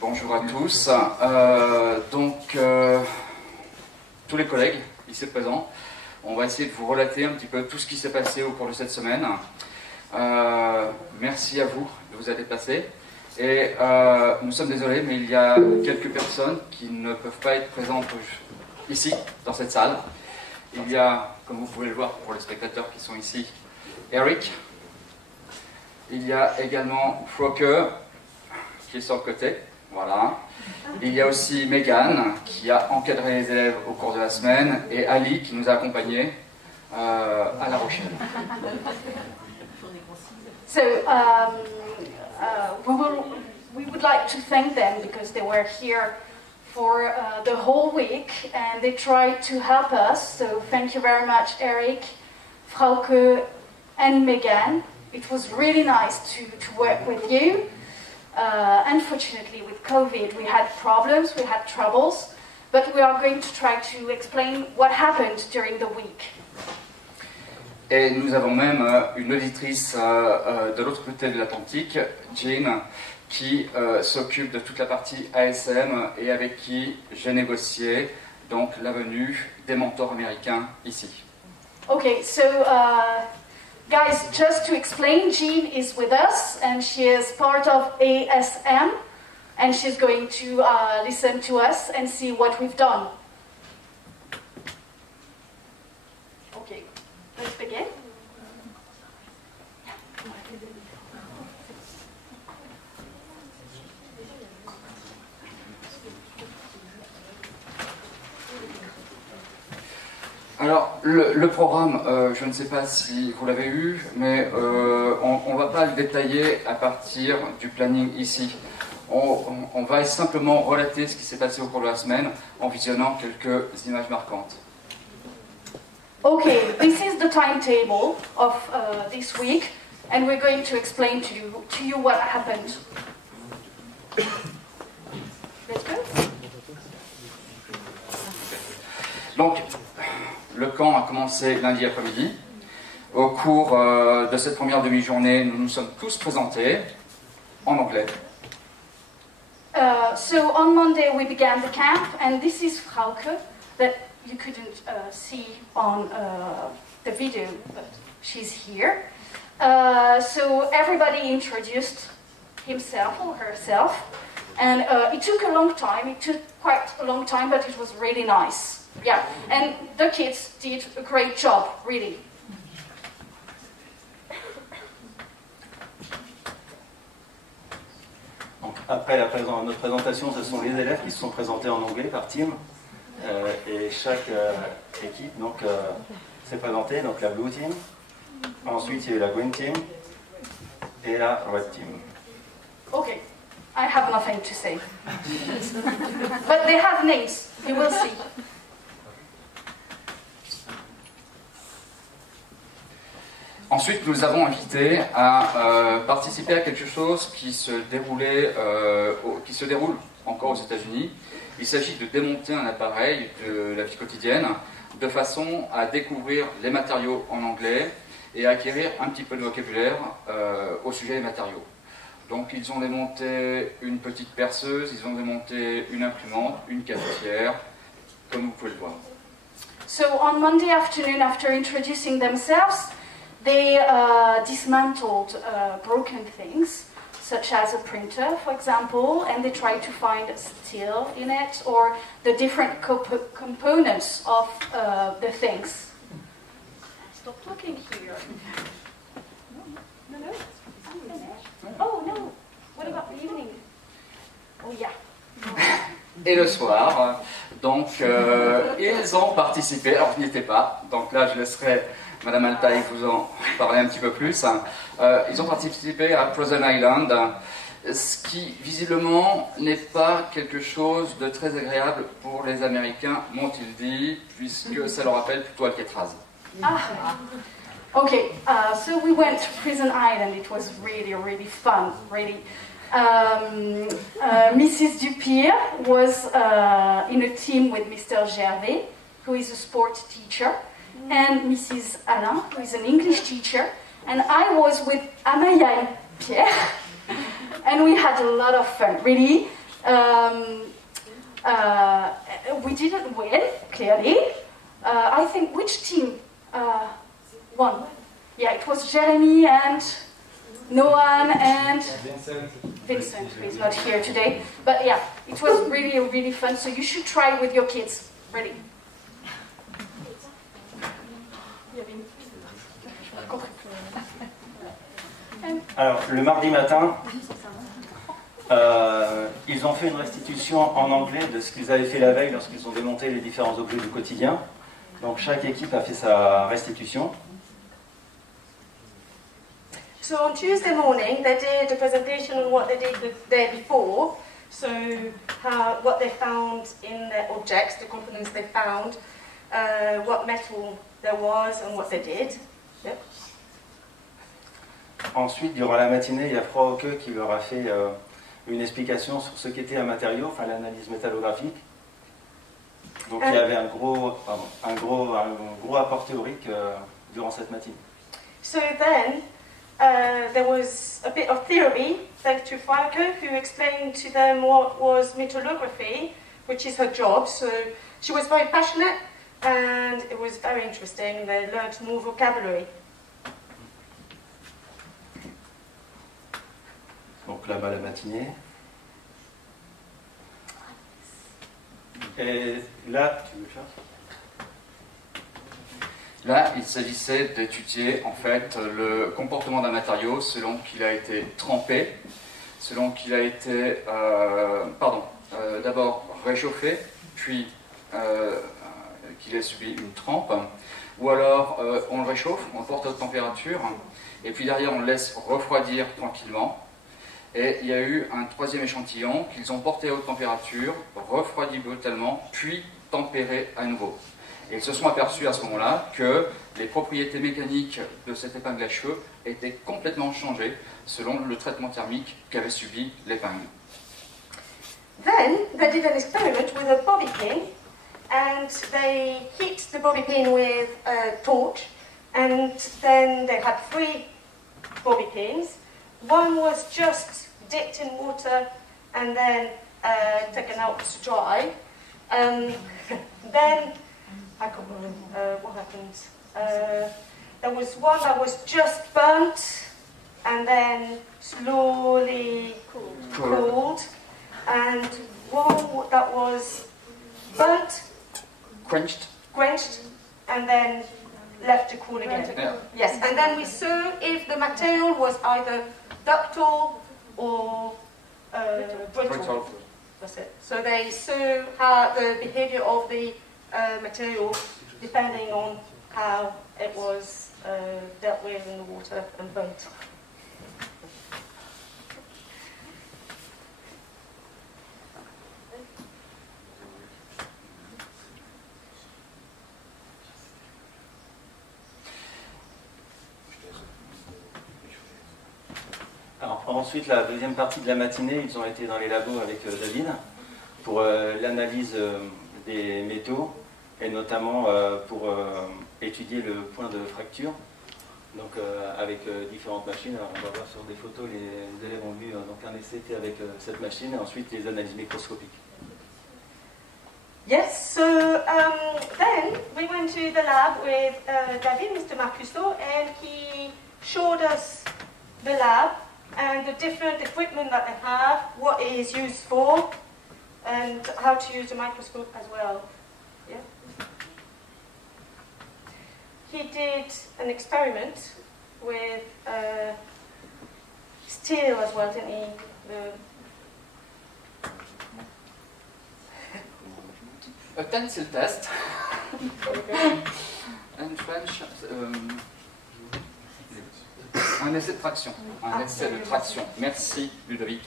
Bonjour à tous. Tous les collègues ici présents, on va essayer de vous relater un petit peu tout ce qui s'est passé au cours de cette semaine. Merci à vous de vous être déplacés. Et nous sommes désolés, mais il y a quelques personnes qui ne peuvent pas être présentes ici, dans cette salle. Il y a, comme vous pouvez le voir pour les spectateurs qui sont ici, Erik. Il y a également Frauke, qui est sur le côté. Voilà. Il y a aussi Megan, qui a encadré les élèves au cours de la semaine, et Ali, qui nous a accompagnés à La Rochelle. So, we would like to thank them because they were here for the whole week and they tried to help us. So thank you very much, Erik, Frauke, and Megan. It was really nice to work with you. Unfortunately, with COVID, we had problems, we had troubles, but we are going to try to explain what happened during the week. Et nous avons même une auditrice de l'autre côté de l'Atlantique, Juin, qui s'occupe de toute la partie ASM et avec qui j'ai négocié donc la venue des mentors américains ici. Okay, so guys, just to explain, Jean is with us and she is part of ASM and she's going to listen to us and see what we've done. Okay, let's begin. Alors, le programme, je ne sais pas si vous l'avez eu, mais on ne va pas le détailler à partir du planning ici. On va simplement relater ce qui s'est passé au cours de la semaine en visionnant quelques images marquantes. Okay, this is the timetable of this week, and we're going to explain to you what happened. Let's go. Donc, le camp a commencé lundi après-midi. Au cours de cette première demi-journée, nous nous sommes tous présentés en anglais. So on Monday we began the camp, and this is Frauke that you couldn't see on the video, but she's here. So everybody introduced himself or herself, and it took a long time. It took quite a long time, but it was really nice. Yeah, and the kids did a great job, really. Donc, après notre présentation, ce sont les élèves qui se sont présentés en anglais par team. Et chaque équipe s'est présentée, donc la Blue Team. Ensuite, il y a eu la Green Team et la Red Team. Okay, I have nothing to say. But they have names, you will see. Ensuite, nous avons invité à participer à quelque chose qui se déroule encore aux États-Unis. Il s'agit de démonter un appareil de la vie quotidienne de façon à découvrir les matériaux en anglais et à acquérir un petit peu de vocabulaire au sujet des matériaux. Donc, ils ont démonté une petite perceuse, ils ont démonté une imprimante, une cafetière, comme vous pouvez le voir. So on Monday afternoon, after introducing themselves, they dismantled broken things, such as a printer, for example, and they tried to find steel in it or the different components of the things. Stop talking here. No. I'm finished. Oh no. What about the evening? Oh yeah. Et le soir, donc, ils ont participé, alors je n'y étais pas, donc là je laisserai Madame Altaï vous en parler un petit peu plus. Ils ont participé à Frozen Island, ce qui visiblement n'est pas quelque chose de très agréable pour les Américains, m'ont-ils dit, puisque ça leur rappelle plutôt Alcatraz. Okay, so we went to Prison Island. It was really fun, really. Mrs. Dupire was in a team with Mr. Gervais, who is a sport teacher, and Mrs. Alain, who is an English teacher, and I was with Amaya and Pierre, and we had a lot of fun, really. We didn't win, clearly. I think which team won? Yeah, it was Jeremy and Noan and Vincent, who is not here today. But yeah, it was really, really fun. So you should try it with your kids. Ready? Alors, le mardi matin, ils ont fait une restitution en anglais de ce qu'ils avaient fait la veille lorsqu'ils ont démonté les différents objets du quotidien. Donc chaque équipe a fait sa restitution. So on Tuesday morning, they did a presentation on what they did the day before. So what they found in their objects, the components they found, what metal there was and what they did. Yep. Ensuite, durant la matinée, il y a Frauke qui leur a fait une explication sur ce qu'était un matériau, enfin l'analyse métallographique. Donc il y avait un gros apport théorique durant cette matinée. So then there was a bit of theory thanks to Frauke, who explained to them what was metallurgy, which is her job. So she was very passionate and it was very interesting. They learned more vocabulary. Donc là-bas la matinée. Et là, tu veux le faire ? Là, il s'agissait d'étudier en fait le comportement d'un matériau selon qu'il a été trempé, selon qu'il a été d'abord réchauffé, puis qu'il ait subi une trempe, ou alors on le réchauffe, on le porte à haute température, et puis derrière on le laisse refroidir tranquillement. Et il y a eu un troisième échantillon qu'ils ont porté à haute température, refroidi brutalement, puis tempéré à nouveau. Et ils se sont aperçus à ce moment-là que les propriétés mécaniques de cette épingle à cheveux étaient complètement changées selon le traitement thermique qu'avait subi l'épingle. Then they did an experiment with a bobby pin, and they hit the bobby pin with a torch, and then they had 3 bobby pins. One was just dipped in water and then taken out to dry. Then, I can't remember what happened. There was one that was just burnt and then slowly cooled. And one that was burnt, quenched, and then left to cool again. Yeah. Yes, and then we saw if the material was either ductile or brittle. That's it. So they saw how the behavior of the material depending on how it was dealt with in the water and burnt. Alors, ensuite, la deuxième partie de la matinée, ils ont été dans les labos avec David pour l'analyse des métaux et notamment pour étudier le point de fracture. Donc, avec différentes machines. Alors, on va voir sur des photos, les élèves ont vu donc un essai avec cette machine et ensuite les analyses microscopiques. Yes, so then we went to the lab with David, Mr. Marcuso, and he showed us the lab and the different equipment that they have, what it is used for, and how to use the microscope as well. Yeah. He did an experiment with steel as well, didn't he? A tensile test. In French, un essai de traction. Un essai de traction. Merci Ludovic.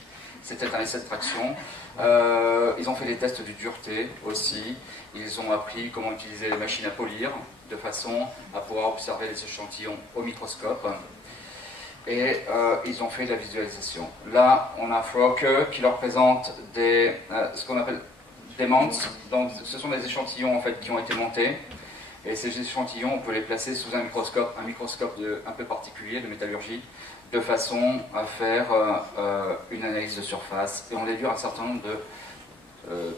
C'était un essai de traction. Ils ont fait des tests de dureté aussi. Ils ont appris comment utiliser les machines à polir de façon à pouvoir observer les échantillons au microscope. Et ils ont fait de la visualisation. Là, on a Frauke qui leur présente ce qu'on appelle des mounts. Donc, ce sont des échantillons en fait, qui ont été montés. Et ces échantillons, on peut les placer sous un microscope un peu particulier de métallurgie, de façon à faire une analyse de surface et en déduire un certain nombre de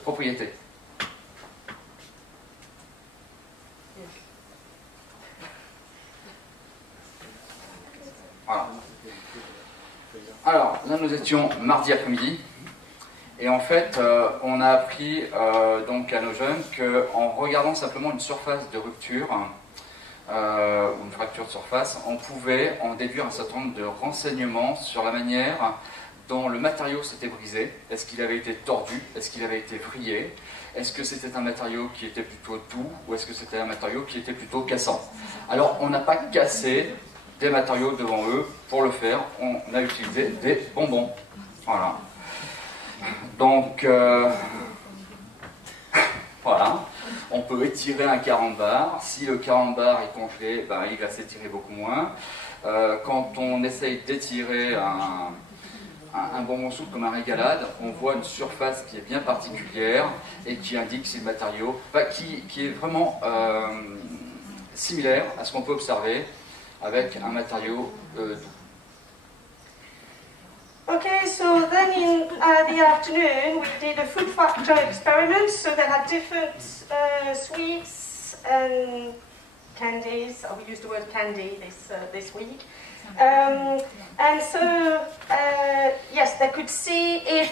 propriétés. Voilà. Alors, là nous étions mardi après-midi, et en fait, on a appris donc à nos jeunes qu'en regardant simplement une surface de rupture, ou une fracture de surface, on pouvait en déduire un certain nombre de renseignements sur la manière dont le matériau s'était brisé. Est-ce qu'il avait été tordu? Est-ce qu'il avait été vrillé? Est-ce que c'était un matériau qui était plutôt doux, ou est-ce que c'était un matériau qui était plutôt cassant? Alors, on n'a pas cassé des matériaux devant eux. Pour le faire, on a utilisé des bonbons. Voilà. Donc, voilà. On peut étirer un carambar. Si le carambar est congelé, ben, il va s'étirer beaucoup moins. Quand on essaye d'étirer un bonbon souple comme un régalade, on voit une surface qui est bien particulière et qui indique si le matériau, qui est vraiment similaire à ce qu'on peut observer avec un matériau doux. Okay, so then in the afternoon we did a food factor experiment. So they had different sweets and candies. We used the word candy this week. And so, yes, they could see if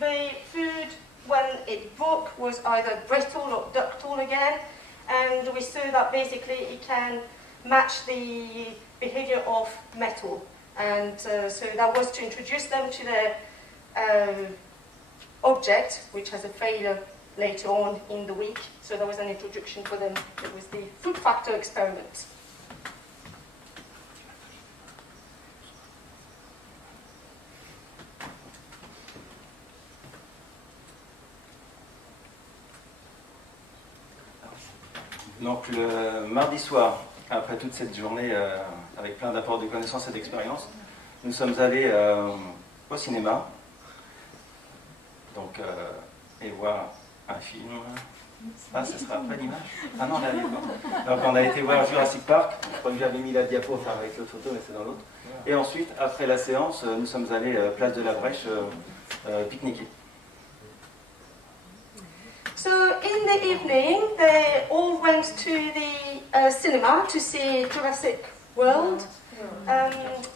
the food, when it broke, was either brittle or ductile again. And we saw that basically it can match the behavior of metal. And so that was to introduce them to the object, which has a failure later on in the week. So that was an introduction for them. It was the food factor experiment. Donc le mardi soir, après toute cette journée avec plein d'apports de connaissances et d'expériences, nous sommes allés au cinéma, donc, et voir un film. Ah, ce sera après l'image? Ah non, là, donc on a été voir Jurassic Park. Je crois que j'avais mis la diapo avec l'autre photo, mais c'est dans l'autre. Et ensuite, après la séance, nous sommes allés place de la Brèche pique-niquer. So in the evening, they all went to the cinema to see Jurassic World.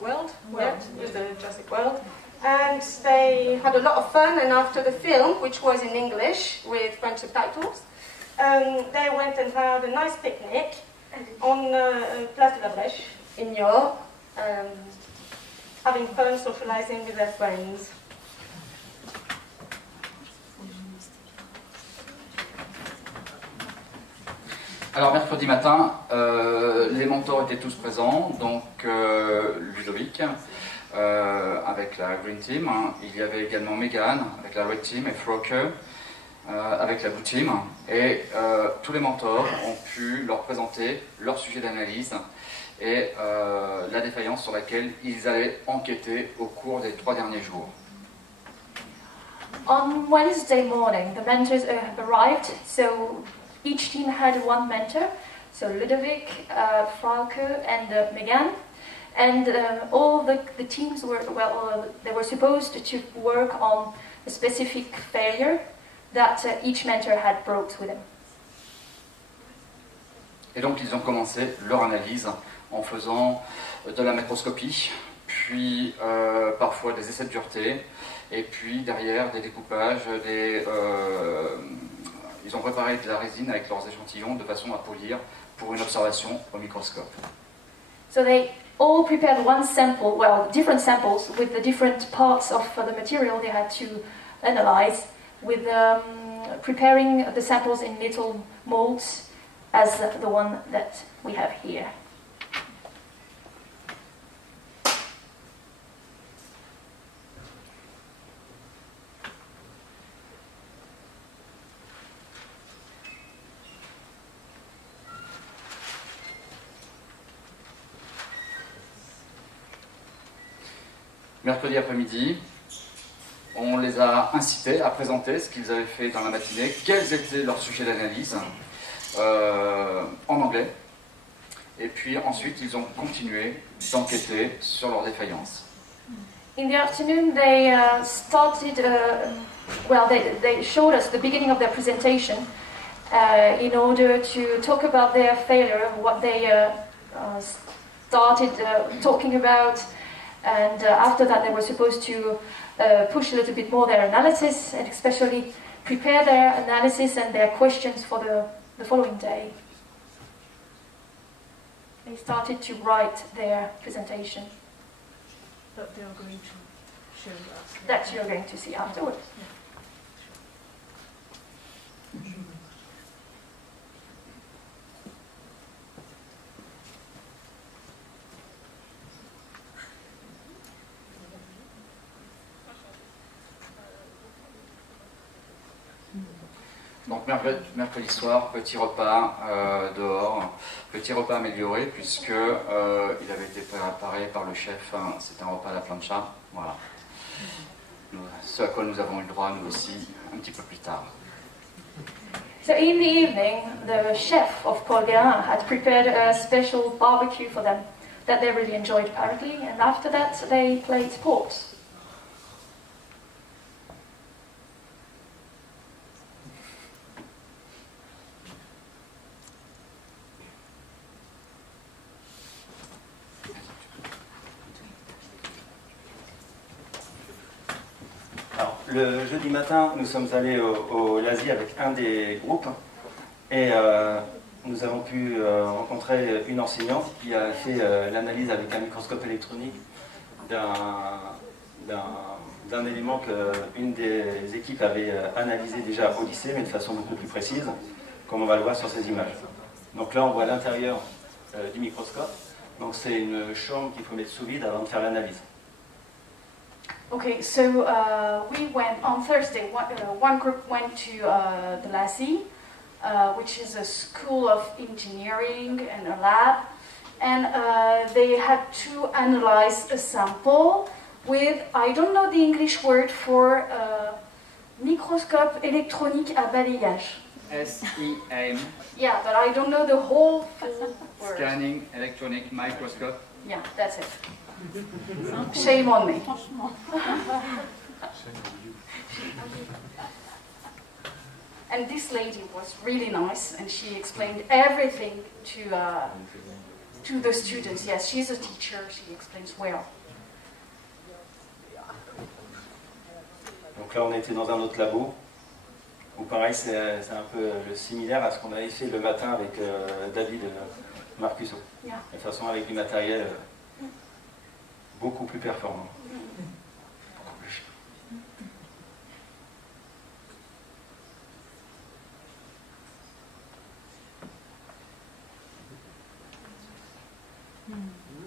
World? Yeah, it was the Jurassic World. And they had a lot of fun, and after the film, which was in English with French subtitles, they went and had a nice picnic on Place de la Brèche in Niort, having fun, socializing with their friends. Alors mercredi matin, les mentors étaient tous présents, donc Ludovic avec la Green Team, il y avait également Megan avec la Red Team et Frauke avec la Blue Team, et tous les mentors ont pu leur présenter leur sujet d'analyse et la défaillance sur laquelle ils allaient enquêter au cours des 3 derniers jours. On Wednesday morning, the mentors arrived, so each team had one mentor, so Ludovic, Frauke, and Megan, and all the teams were, they were supposed to work on a specific failure that each mentor had brought with him. Et donc ils ont commencé leur analyse en faisant de la macroscopie, puis parfois des essais de dureté, et puis derrière des découpages, ils ont préparé de la résine avec leurs échantillons de façon à polir pour une observation au microscope. So they all prepared one sample, well, different samples with the different parts of the material they had to analyze, with preparing the samples in little molds as the one that we have here. Mercredi après-midi, on les a incités à présenter ce qu'ils avaient fait dans la matinée, quels étaient leurs sujets d'analyse en anglais. Et puis ensuite, ils ont continué d'enquêter sur leurs défaillances. In the afternoon, they started, well, they showed us the beginning of their presentation in order to talk about their failure, what they started talking about, and after that they were supposed to push a little bit more their analysis, and especially prepare their analysis and their questions for the following day. They started to write their presentation. That they are going to show us. That you're going to see afterwards. Donc mercredi soir, petit repas dehors, petit repas amélioré puisque il avait été préparé par le chef, c'était un repas à la plancha, voilà. Ce à quoi nous avons eu le droit nous aussi un petit peu plus tard. So in the evening, the chef of Pierre Guérin had prepared a special barbecue for them that they really enjoyed apparently, and after that they played sports. Alors, le jeudi matin, nous sommes allés au Lycée avec un des groupes et nous avons pu rencontrer une enseignante qui a fait l'analyse avec un microscope électronique d'un élément qu'une des équipes avait analysé déjà au lycée, mais de façon beaucoup plus précise, comme on va le voir sur ces images. Donc là, on voit l'intérieur du microscope. Donc c'est une chambre qu'il faut mettre sous vide avant de faire l'analyse. Okay, so we went on Thursday. One group went to the Lycée, which is a school of engineering and a lab, and they had to analyze a sample with, I don't know the English word for microscope électronique à balayage. SEM, Yeah, but I don't know the whole full word. Scanning Electronic Microscope. Yeah, that's it. Shame on me. And this lady was really nice, and she explained everything to the students. Yes, she's a teacher. She explains well. Donc là, on était dans un autre labo, où pareil, c'est un peu similaire à ce qu'on avait fait le matin avec David Marcuso. Yeah. De toute façon, avec du matériel beaucoup plus performant.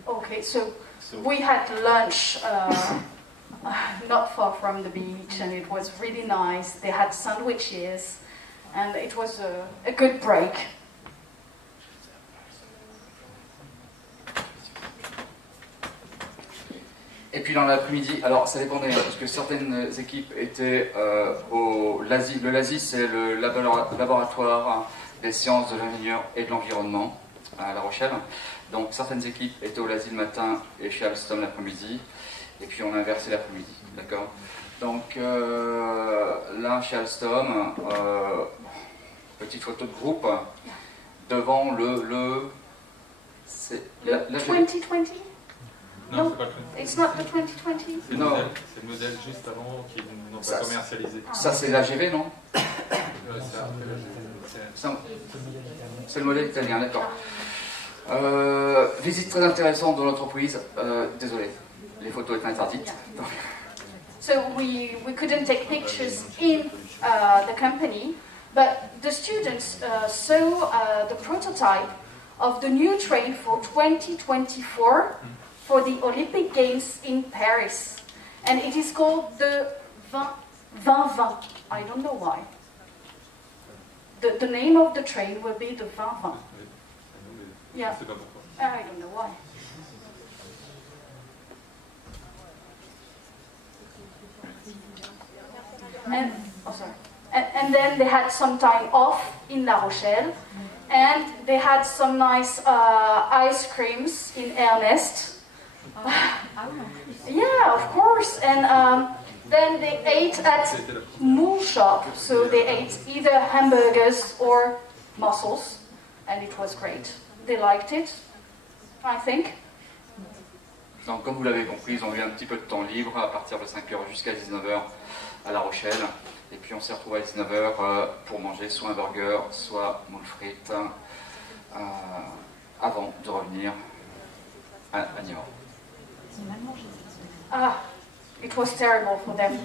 Okay, so we had lunch not far from the beach, and it was really nice. They had sandwiches, and it was a good break. Et puis dans l'après-midi, alors ça dépendait, parce que certaines équipes étaient au LASI. Le LASI, c'est le laboratoire des sciences de l'ingénieur et de l'environnement à La Rochelle. Donc certaines équipes étaient au LASI le matin et chez Alstom l'après-midi. Et puis on a inversé l'après-midi, d'accord? Donc là, chez Alstom, petite photo de groupe, devant c'est Le 2020? Non, No, c'est pas le 2020. it's not the 2020. C'est le Non. modèle, c'est le modèle juste avant qu'ils n'ont Ça, pas commercialisé. Ça, c'est l'AGV, non? C'est C'est le modèle italien, d'accord. Visite très intéressante de l'entreprise. Désolé, les photos étaient interdites. Donc, So we couldn't take pictures in the company, but the students saw the prototype of the new train for 2024 for the Olympic Games in Paris. And it is called the 2020. I don't know why. The name of the train will be the 2020. Yeah, pas pourquoi. I don't know why. And then they had some time off in La Rochelle, and they had some nice ice creams in Ernest. Yeah, of course. And then they ate at Moon Shop, so they ate either hamburgers or mussels, and it was great. They liked it, I think. Donc, comme vous l'avez compris, ils ont eu un petit peu de temps libre à partir de 5 h jusqu'à 19 h à La Rochelle. Et puis on s'est retrouvés à 19 h pour manger soit un burger, soit moules frites, avant de revenir à Niort. Ah, it was terrible for them.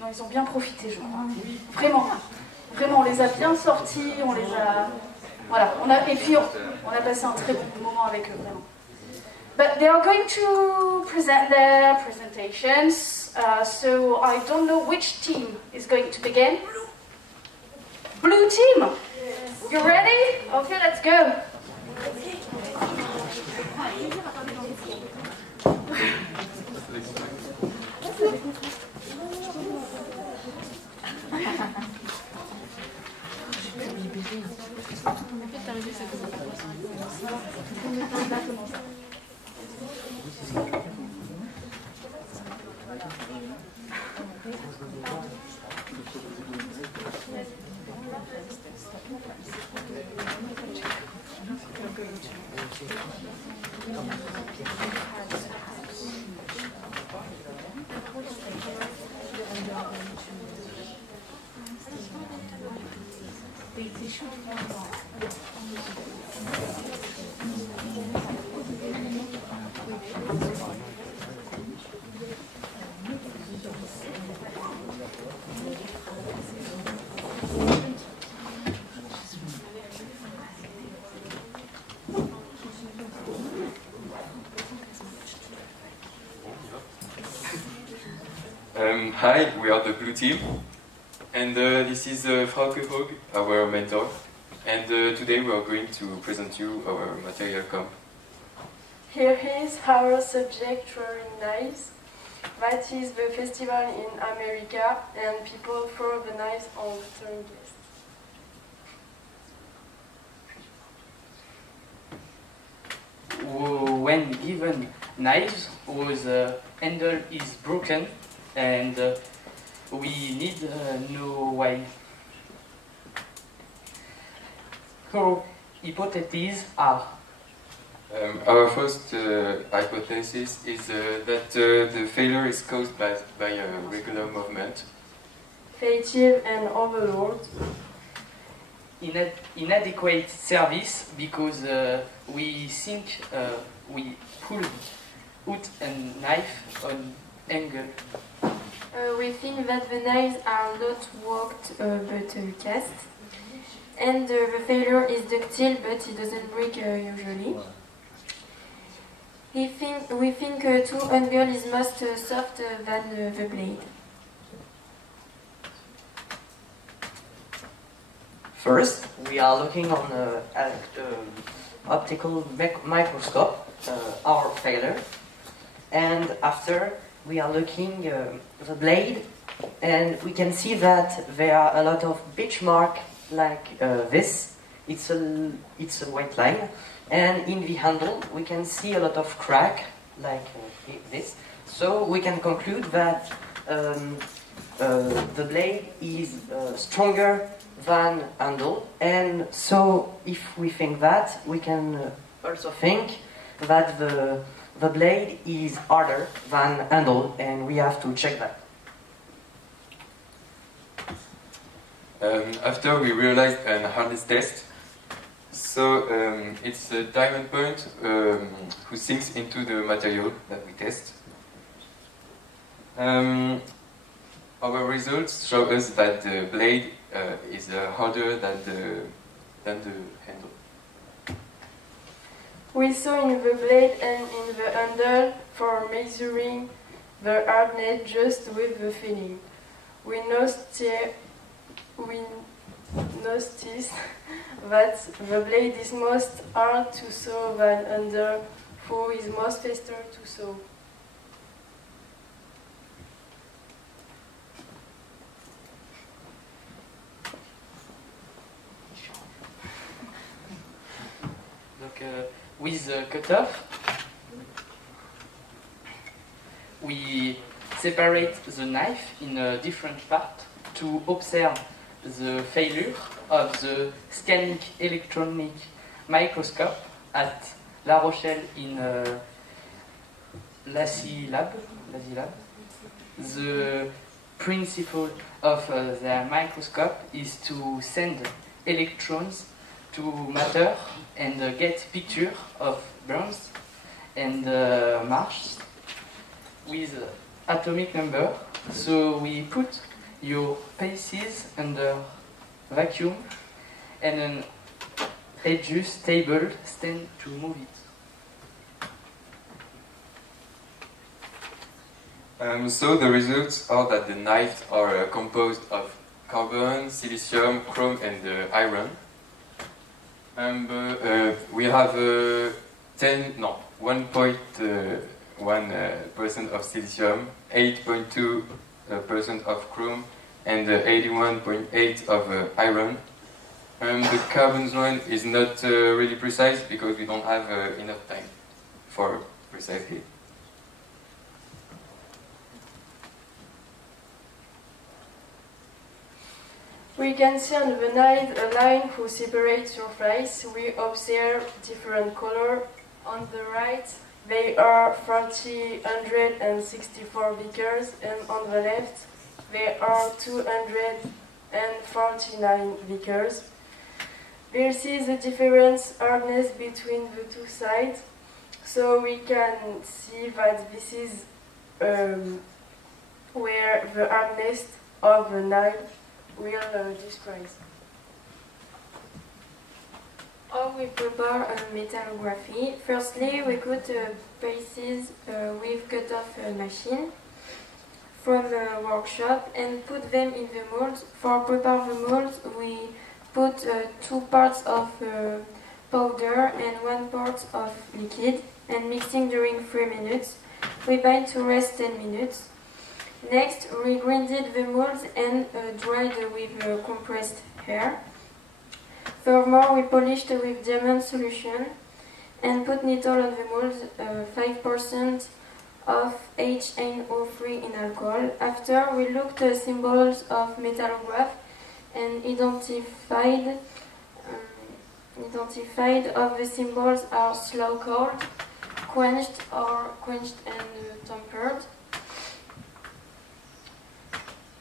Non, ils ont bien profité, je crois. Vraiment, vraiment, on les a bien sortis, on les a... Voilà, et puis on a passé un très bon moment avec eux, vraiment. But they are going to present their presentations, so I don't know which team is going to begin. Blue team! You ready? Okay, let's go. Hi, we are the blue team, and this is Frauke, our mentor, and today we are going to present you our material camp. Here is our subject throwing knives. That is the festival in America, and people throw the knives on the turn guests. When given knives, whose handle is broken, and we need know why. Our hypotheses are. Our first hypothesis is that the failure is caused by a regular movement. Fatigue and overload. Inadequate service, because we think we pull out a knife on angle. We think that the knives are not worked but cast, and the failure is ductile but it doesn't break usually. We think two angle is most soft than the blade. First, we are looking on optical microscope, our failure, and after we are looking the blade, and we can see that there are a lot of beach mark like this. It's a white line, and in the handle we can see a lot of crack like this. So we can conclude that the blade is stronger than handle, and so if we think that, we can also think that the blade is harder than handle, and we have to check that. After we realized an hardness test, so it's a diamond point who sinks into the material that we test. Our results show us that the blade is harder than the handle. We saw in the blade and in the handle for measuring the hardness just with the feeling. We noticed that the blade is most hard to saw than handle, for is most faster to saw. with the cutoff, we separate the knife in a different part to observe the failure of the scanning electronic microscope at La Rochelle in Lycée lab. The principle of the microscope is to send electrons to matter and get picture of burns and marks with atomic number. So we put your pieces under vacuum and an adjustable stand to move it. So the results are that the knives are composed of carbon, silicium, chrome and iron. We have 1.1% of silicium, 8.2% of chrome and 81.8% of iron. The carbon one is not really precise because we don't have enough time for precisely. We can see on the knife a line who separates surface. We observe different color. On the right, there are 464 beakers, and on the left, there are 249 beakers. This is the difference hardness between the two sides. So we can see that this is where the hardness of the knife will describe. How we prepare metallography. Firstly, we cut pieces with cut-off machine from the workshop and put them in the molds. For prepare the molds, we put 2 parts of powder and 1 part of liquid and mixing during 3 minutes. We bind to rest 10 minutes. Next, we grinded the molds and dried with compressed air. Furthermore, we polished with diamond solution and put needle on the molds, 5% of HNO3 in alcohol. After, we looked at symbols of metallograph and identified of the symbols are slow cold, quenched and tempered.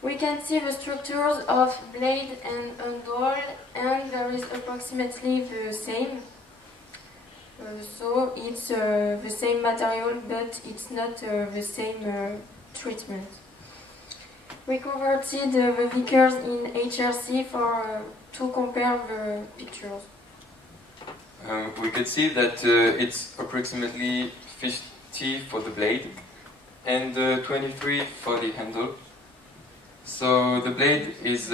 We can see the structures of blade and handle, and there is approximately the same. So it's the same material, but it's not the same treatment. We converted the beakers in HRC to compare the pictures. We could see that it's approximately 50 for the blade and 23 for the handle. So the blade is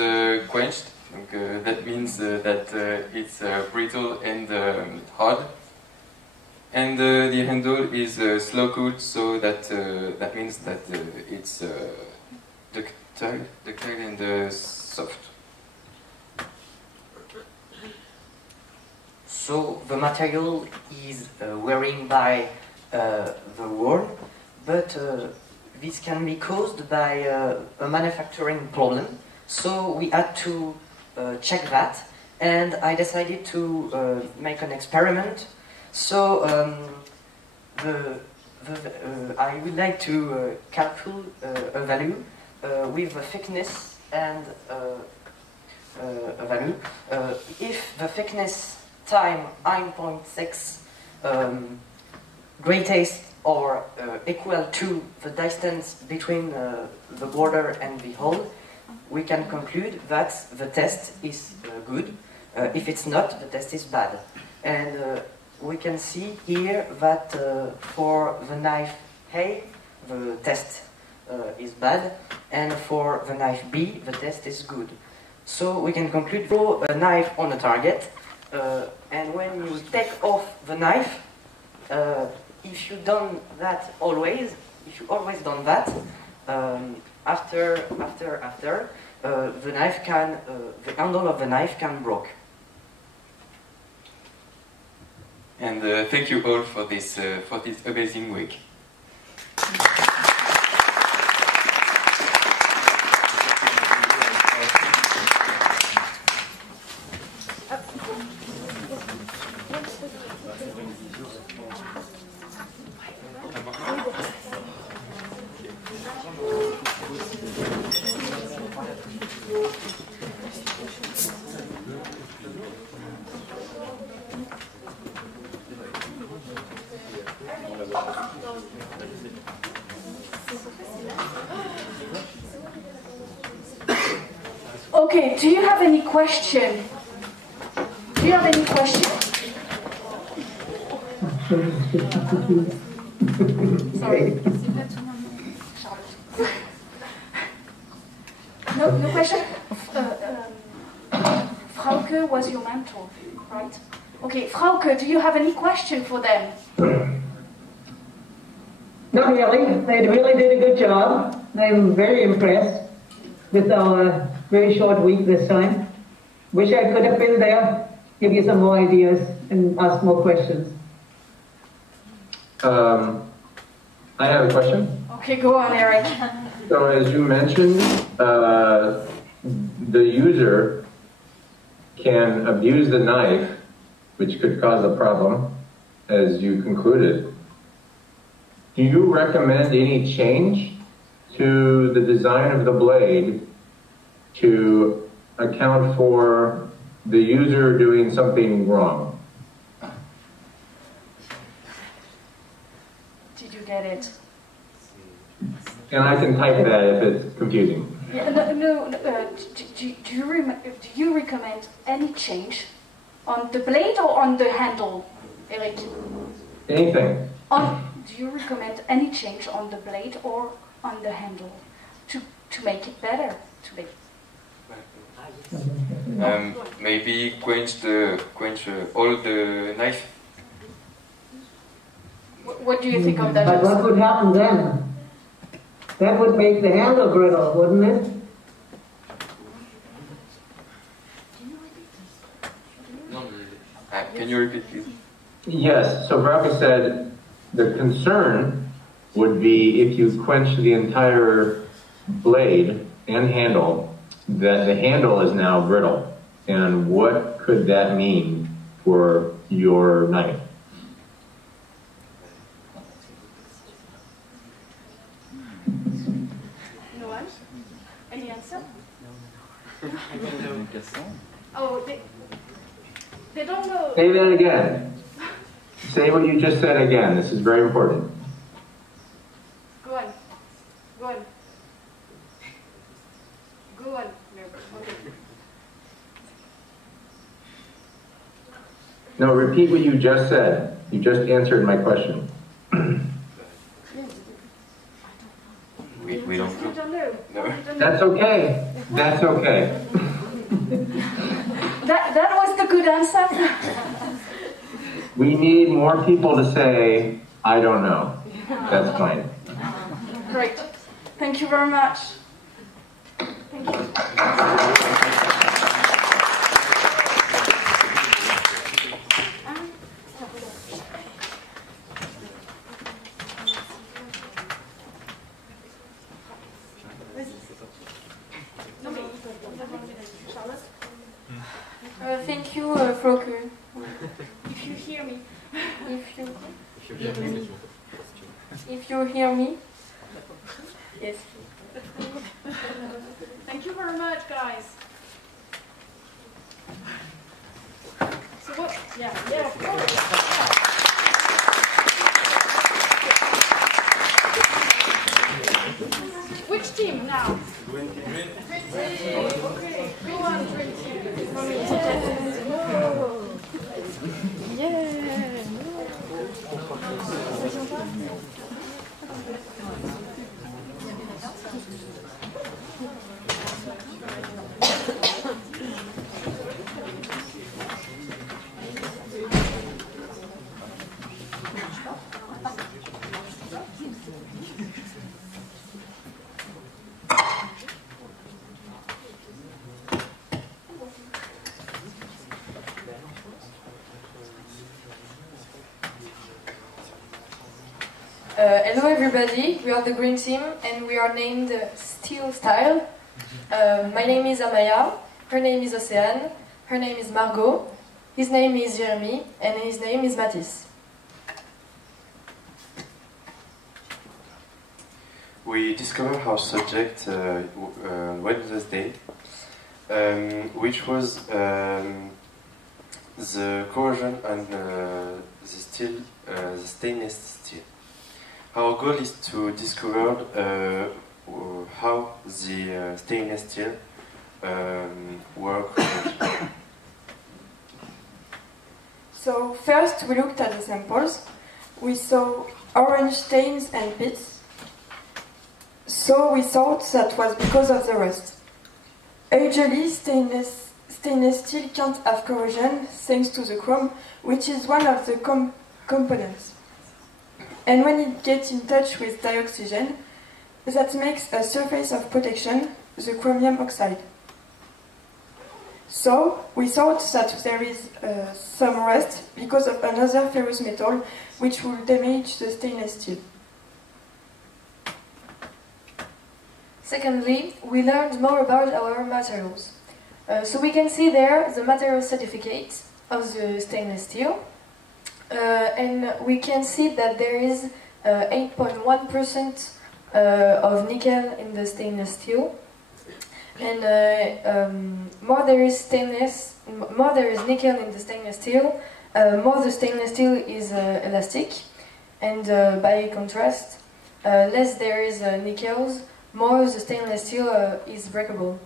quenched, that means that it's brittle and hard. And the handle is slow cooled, so that means that it's ductile and soft. So the material is wearing by the worn, but this can be caused by a manufacturing problem. So we had to check that, and I decided to make an experiment. So I would like to calculate a value with the thickness and a value. If the thickness time 9.6 greatest or equal to the distance between the border and the hole, we can conclude that the test is good. If it's not, the test is bad. And we can see here that for the knife A, the test is bad, and for the knife B, the test is good. So we can conclude throw a knife on a target, and when you take off the knife, if you done that always, if you always done that, after the knife can, the handle of the knife can break. And thank you all for this amazing week. Okay, do you have any question? Do you have any question? Sorry. No question? Frauke was your mentor, right? Okay, Frauke, do you have any question for them? Not really. They really did a good job. I'm very impressed with our very short week this time. Wish I could have been there, give you some more ideas and ask more questions. I have a question. Okay, go on, Erik. So as you mentioned, the user can abuse the knife, which could cause a problem, as you concluded. Do you recommend any change to the design of the blade to account for the user doing something wrong? Did you get it? And I can type that if it's confusing. Yeah, do you recommend any change on the blade or on the handle, Erik? Anything. Do you recommend any change on the blade or on the handle to make it better? Maybe quench all the knife. What do you think of that? But what would happen then? That would make the handle brittle, wouldn't it? Can you repeat, please? Yes, so Frauke said the concern would be if you quench the entire blade and handle, that the handle is now brittle. And what could that mean for your knife? No one? Any answer? Oh, they don't know. Say that again. Say what you just said again. This is very important. Go on. Go on. Go on. Okay. No, repeat what you just said. You just answered my question. We don't know. No. That's okay. That's okay. That was the good answer. We need more people to say, I don't know. That's fine. Great. Thank you very much. Thank you. Thank you, Frauke. If you hear me. If you hear me. Yes. Thank you very much, guys. So what? Yeah, of course. Which team now? Green team. Okay, go on, green team. Hello everybody, we are the green team and we are named Steel Style. My name is Amaya, her name is Océane, her name is Margot, his name is Jeremy, and his name is Mathis. We discovered our subject Wednesday, which was the corrosion and the stainless steel. Our goal is to discover how the stainless steel works. So first we looked at the samples. We saw orange stains and pits. So we thought that was because of the rust. Usually stainless steel can't have corrosion thanks to the chrome, which is one of the components. And when it gets in touch with dioxygen, that makes a surface of protection, the chromium oxide. So we thought that there is some rust because of another ferrous metal which will damage the stainless steel. Secondly, we learned more about our materials. So we can see there the material certificate of the stainless steel. And we can see that there is 8.1% of nickel in the stainless steel. And more there is nickel in the stainless steel, more the stainless steel is elastic. And by contrast, less there is nickels, more the stainless steel is breakable.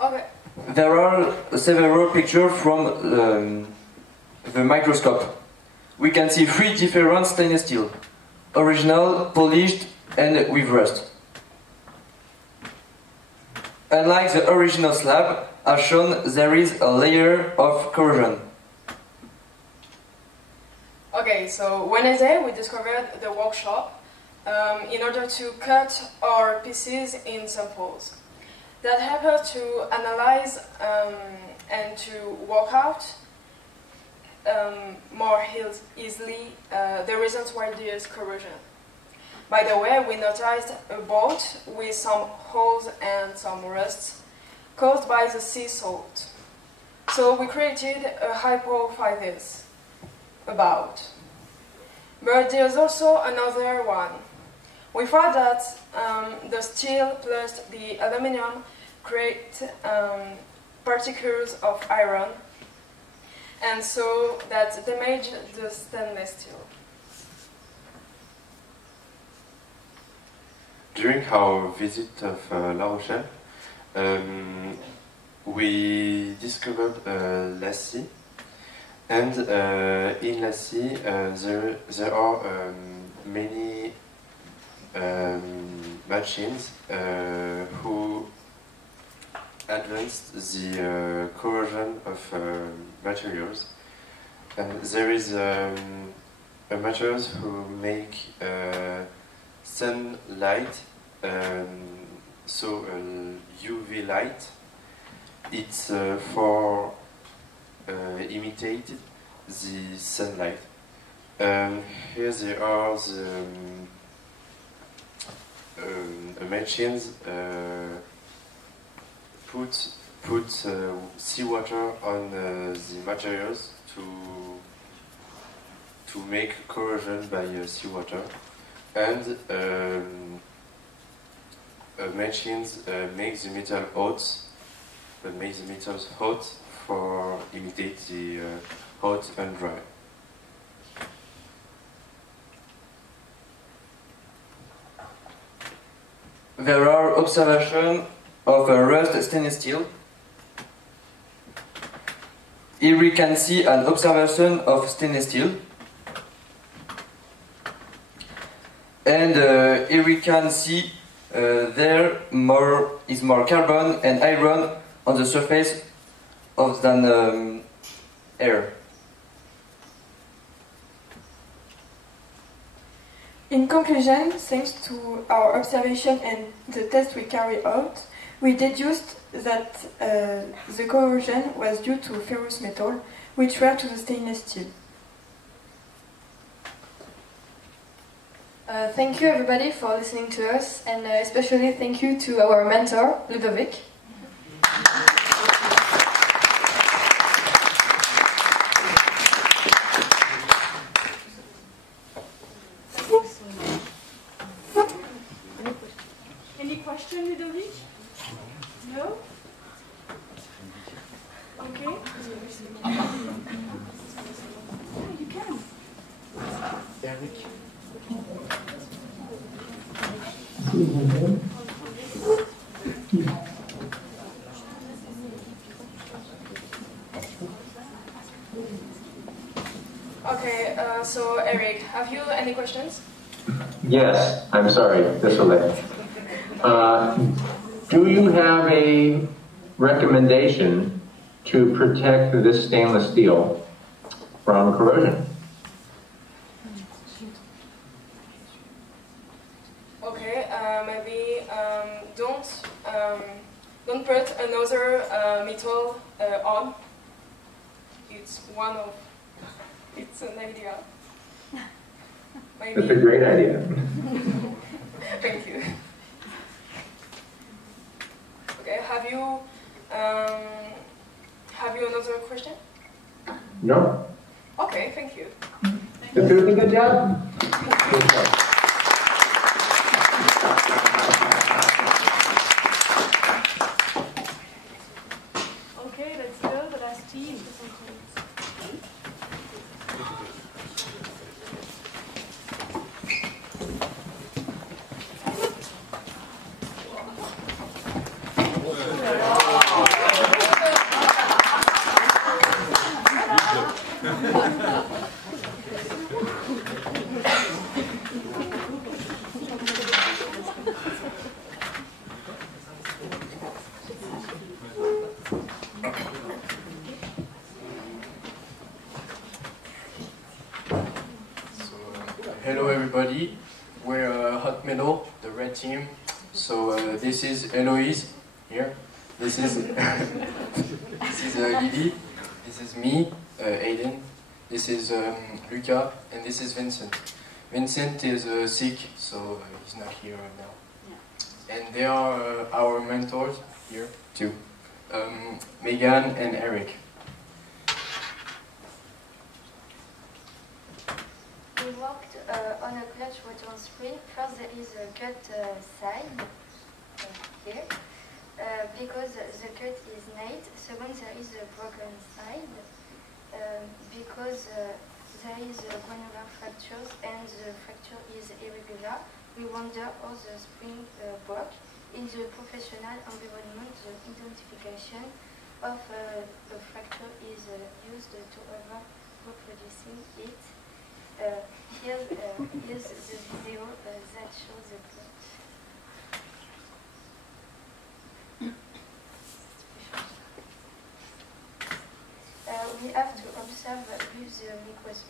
Okay. There are several pictures from the microscope. We can see 3 different stainless steel: original, polished, and with rust. Unlike the original slab, as shown, there is a layer of corrosion. Okay, so Wednesday we discovered the workshop in order to cut our pieces in samples. That helped us to analyze and to work out more easily the reasons why there is corrosion. By the way, we noticed a boat with some holes and some rust caused by the sea salt. So we created a hypothesis about. But there's also another one. We thought that the steel plus the aluminum create particles of iron, and so that damage the stainless steel. During our visit of La Rochelle, we discovered Lycée, and in Lycée there are many machines who advanced the corrosion of materials, and there is a materials who make sunlight, so UV light. It's for imitate the sunlight. Here there are the machines put seawater on the materials to make corrosion by seawater, and machines make the metal hot, make the metals hot for imitate the hot and dry. There are observations of a rust stainless steel. Here we can see an observation of stainless steel. And here we can see there is more carbon and iron on the surface than air. In conclusion, thanks to our observation and the test we carried out, we deduced that the corrosion was due to ferrous metal, which were to the stainless steel. Thank you everybody for listening to us, and especially thank you to our mentor, Ludovic. Any question, Ludovic? No? Okay. You can. Erik. Okay, so Erik, have you any questions? Yes, I'm sorry, this will let. Do you have a recommendation to protect this stainless steel from corrosion? Okay, maybe don't put another metal on. It's an idea. Maybe. That's a great idea. Thank you. Okay, have you another question? No? Okay, thank you. Good job. Good job. Okay, let's go, the last team. Hello everybody, we're Hot Mellow, the red team. So this is Eloise here. This is Lily. This is me, Aiden. This is Luca, and this is Vincent. Vincent is sick, so he's not here now. Yeah. And they are our mentors here too, Megan and Erik. We worked on a clutch rotor spring. First there is a cut side here, because the cut is nailed. Second there is a broken side, because there is granular fractures and the fracture is irregular. We wonder how the spring broke. In the professional environment, the identification of the fracture is used to avoid reproducing it. Here's the video that shows the plot. We have to observe with the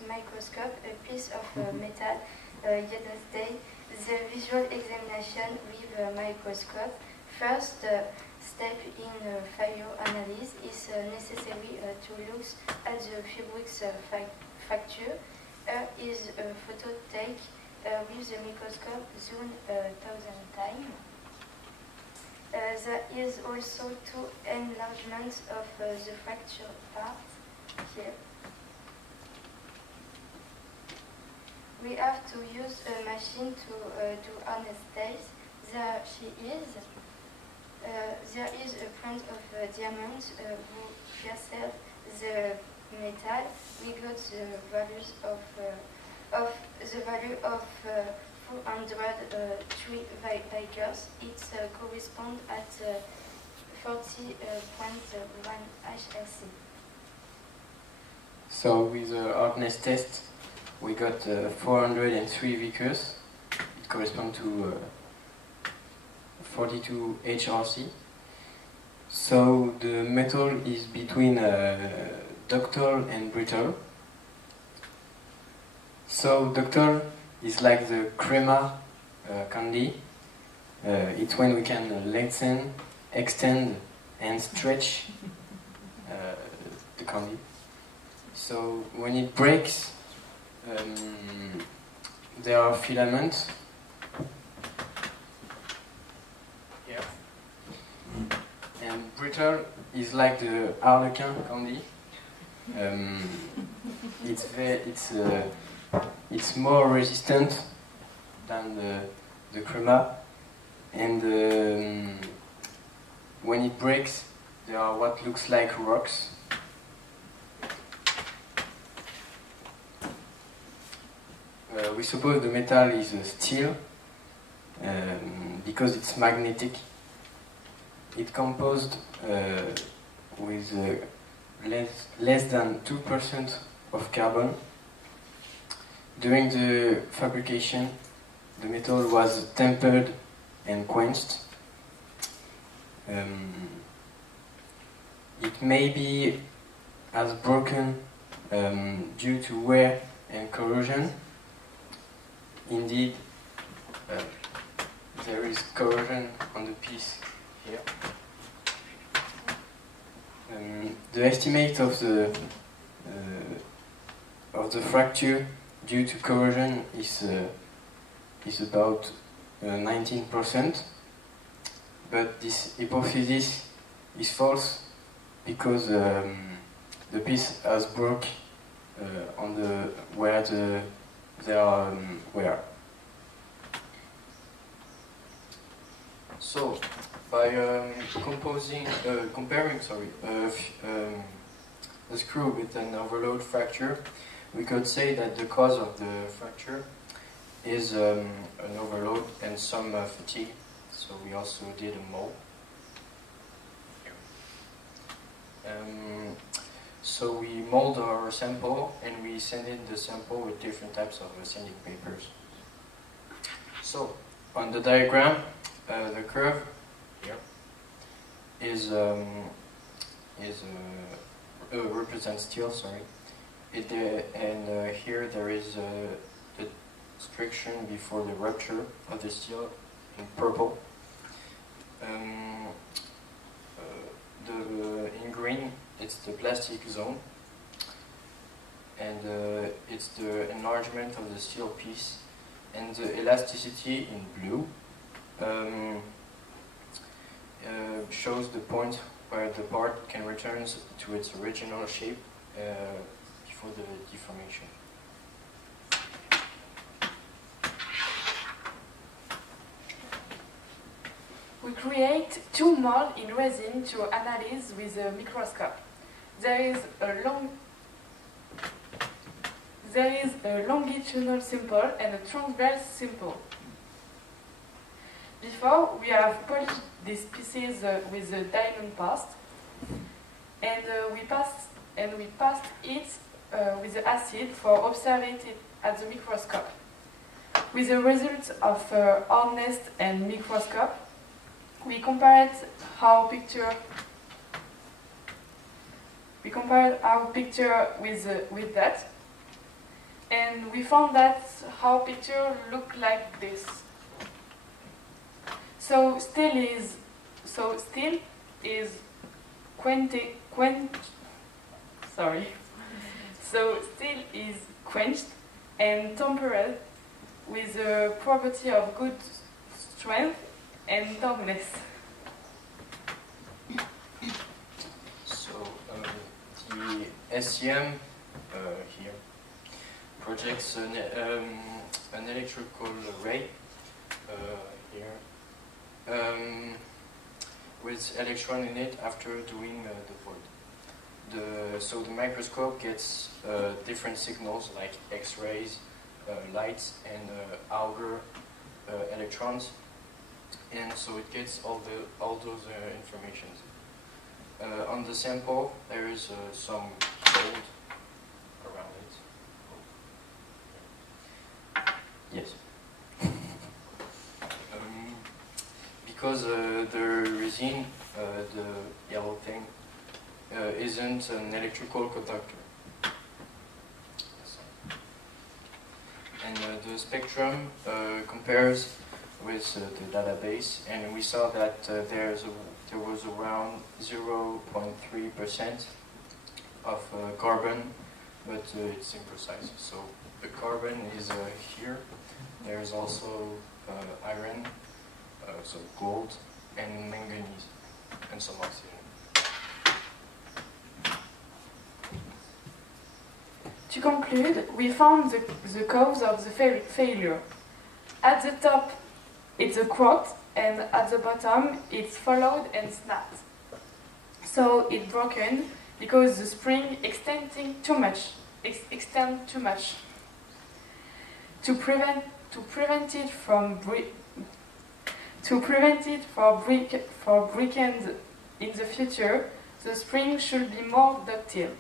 microscope a piece of metal. Yesterday, the visual examination with a microscope. First step in failure analysis is necessary to look at the fibrous fracture. Is a photo take with the microscope zoom 1000 times. There is also two enlargements of the fracture part here. We have to use a machine to do anesthesia. There she is. There is a print of diamond who pierced the metal. We got the values of the value of 403 Vikers. It corresponds at 40.1 HSC. So with the hardness test, we got 403 Vikers. It corresponds to 42 HRC. So the metal is between ductile and brittle. So ductile is like the crema candy. It's when we can lengthen, extend, and stretch the candy. So when it breaks, there are filaments. Yeah. And brittle is like the harlequin candy. It's more resistant than the crema, and when it breaks, there are what looks like rocks. We suppose the metal is steel because it's magnetic. It's composed with less than 2% of carbon. During the fabrication, the metal was tempered and quenched. It maybe has broken due to wear and corrosion. Indeed, there is corrosion on the piece here. The estimate of the fracture due to corrosion is about 19%, but this hypothesis is false because the piece has broke on the where they are wear. So, by comparing a screw with an overload fracture, we could say that the cause of the fracture is an overload and some fatigue. So we also did a mold. So we mold our sample and we send in the sample with different types of sanding papers. So on the diagram, the curve here represents steel. Sorry, and here there is the friction before the rupture of the steel in purple. In green, it's the plastic zone, and it's the enlargement of the steel piece, and the elasticity in blue shows the point where the part can return to its original shape before the deformation. We create two molds in resin to analyze with a microscope. There is a longitudinal sample and a transverse sample. Before, we have polished these pieces with a diamond paste, and we passed it with the acid for observing it at the microscope. With the results of hardness and microscope, we compared our picture with that, and we found that our picture looked like this. So steel is quenched and tempered with the property of good strength and hardness. So the SCM here projects an electrical ray here with electron in it after doing the void. So the microscope gets different signals like X-rays, lights, and Auger electrons, and so it gets all those informations. On the sample, there is some gold around it. Yes. Because the resin, the yellow thing, isn't an electrical conductor. And the spectrum compares with the database, and we saw that there was around 0.3% of carbon but it's imprecise. So the carbon is here. There is also iron, so gold, and manganese, and some oxygen. To conclude, we found the cause of the failure. At the top, it's a quote, and at the bottom, it's followed and snapped. So it's broken because the spring extends too much. To prevent it from breaking in the future, the spring should be more ductile.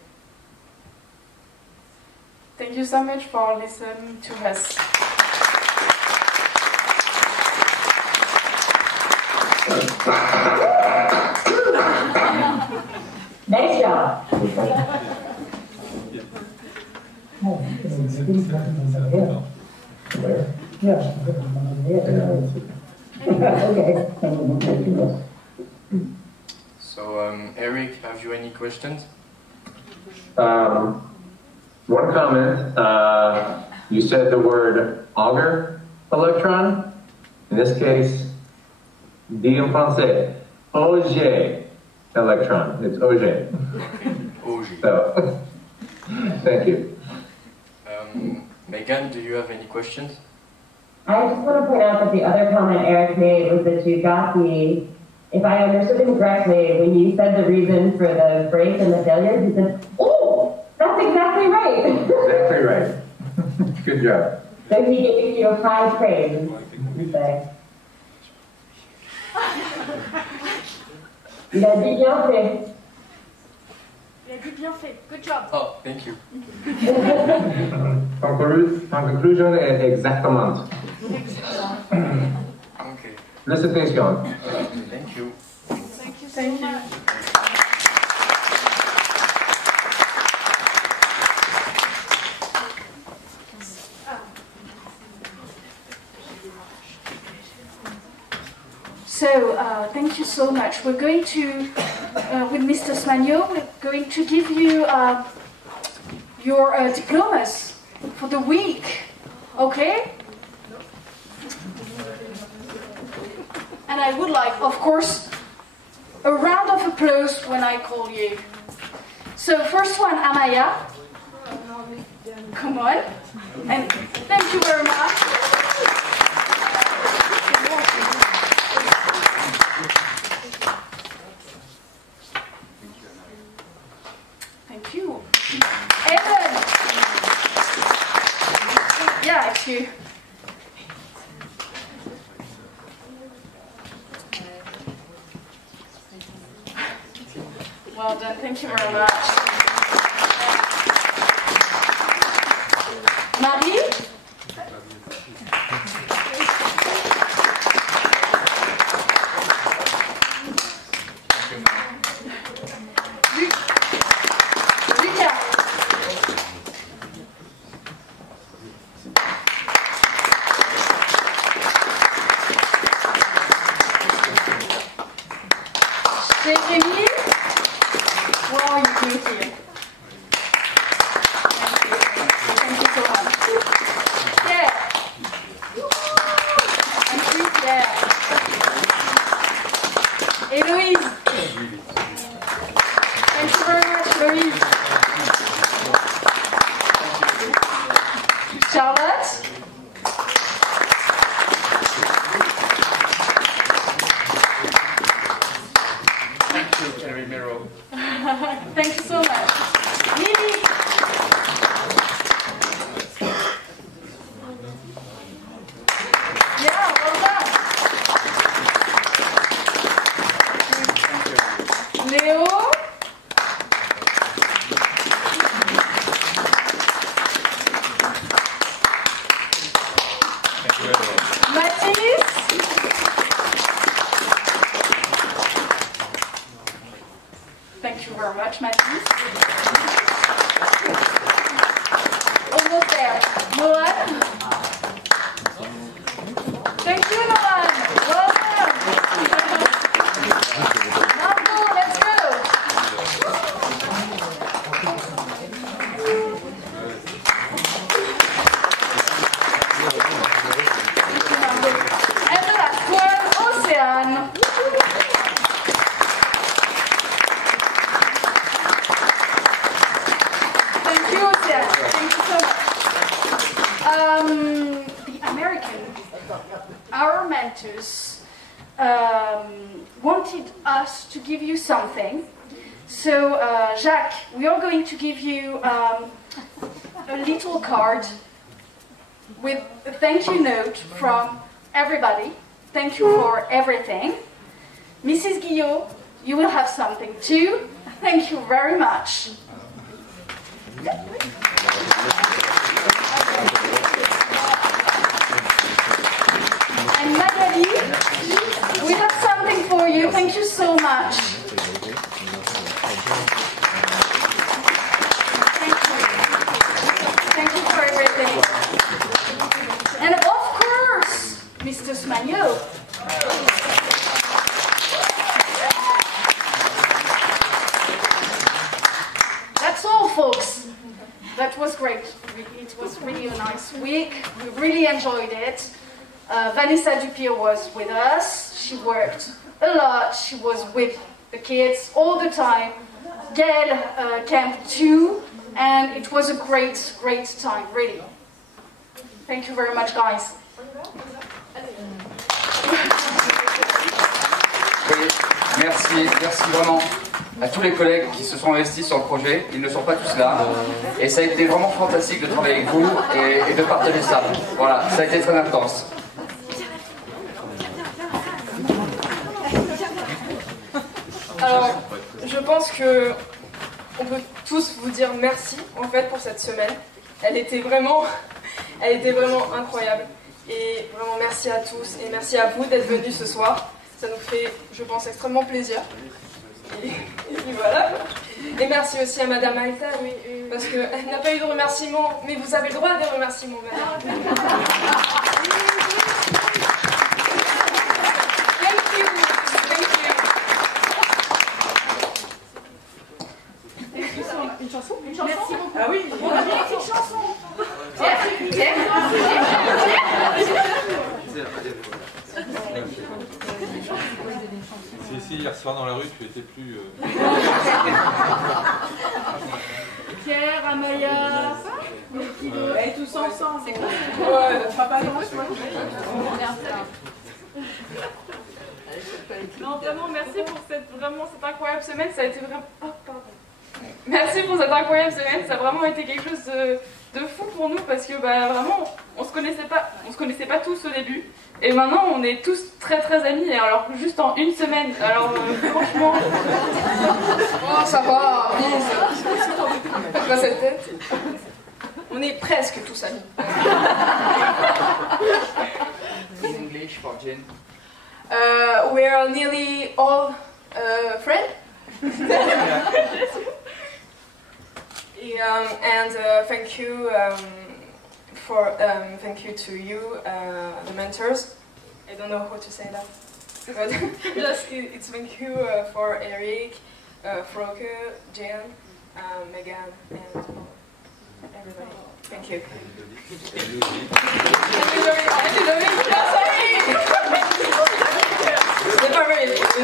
Thank you so much for listening to us. Nice job. So, Erik, have you any questions? One comment, you said the word auger electron. In this case, dit en français, auger electron. It's auger. Auger. So, thank you. Megan, do you have any questions? I just want to point out that the other comment Erik made was that you got the, if I understood him correctly, when you said the reason for the break and the failures, he said, "Oh, that's exactly right." Exactly right. Good job. So he gave you a high praise, you say. Il a dit bien fait. Il a dit bien fait. Good job. Oh, thank you. En conclusion, exactement. Okay. Laissez attention. Thank you. Thank you so much. So, thank you so much. We're going to, with Mr. Smagno, we're going to give you your diplomas for the week, okay? And I would like, of course, a round of applause when I call you. So, first one, Amaya. Come on. And thank you very much. Thank you. Evan. Yeah, it's you. Well done. Thank you very much. Marie? Jérémy? What are you doing here? Thank you so much. Pierre? Thank you, Pierre. Héloïse? Thank you very much, Héloïse. Charlotte? Thank you so much. Mimi? Yeah, well done. Léo? Mathis? Thank you very much, Mathis. directors wanted us to give you something. So, Jacques, we are going to give you a little card with a thank you note from everybody. Thank you for everything. Mrs. Guillot, you will have something too. Thank you very much. And Magali, we have something for you. Thank you so much. Thank you for everything. And of course, Mr. Smagno. That's all, folks. That was great. It was really a nice week. We really enjoyed it. Vanessa Dupier was with us. She worked a lot. She was with the kids all the time. Gail came too. And it was a great, great time, really. Thank you very much, guys. Oui, merci vraiment à tous les collègues qui se sont investis sur le projet. Ils ne sont pas tous là. Et ça a été vraiment fantastique de travailler avec vous et de partager ça. Voilà, ça a été très intense. Alors, je pense que on peut tous vous dire merci en fait pour cette semaine. Elle était vraiment incroyable. Et vraiment merci à tous et merci à vous d'être venus ce soir. Ça nous fait, je pense, extrêmement plaisir. Et voilà. Et merci aussi à Madame Alta, parce qu'elle n'a pas eu de remerciements, mais vous avez le droit à des remerciements, Madame. Une chanson? Merci beaucoup. Ah oui, on a une petite chanson. Si, hier soir dans la rue, tu étais plus... Pierre, Amaya, et tous ensemble. C'est cool. Ouais, papa, non, non, vraiment, merci pour cette incroyable semaine. Ça a été vraiment... Oh, pardon. Merci pour cette incroyable semaine. Ça a vraiment été quelque chose de fou pour nous parce que vraiment, on se connaissait pas tous au début. Et maintenant, on est tous très très amis. Alors juste en une semaine. Alors franchement, oh ça va. Faites pas cette tête. On est presque tous amis. In English for Jen. We are nearly all friends. And thank you thank you to you, the mentors. I don't know how to say that, but just it's thank you for Erik, Frauke, Juin, Megan, and everybody. Thank you.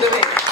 Sorry.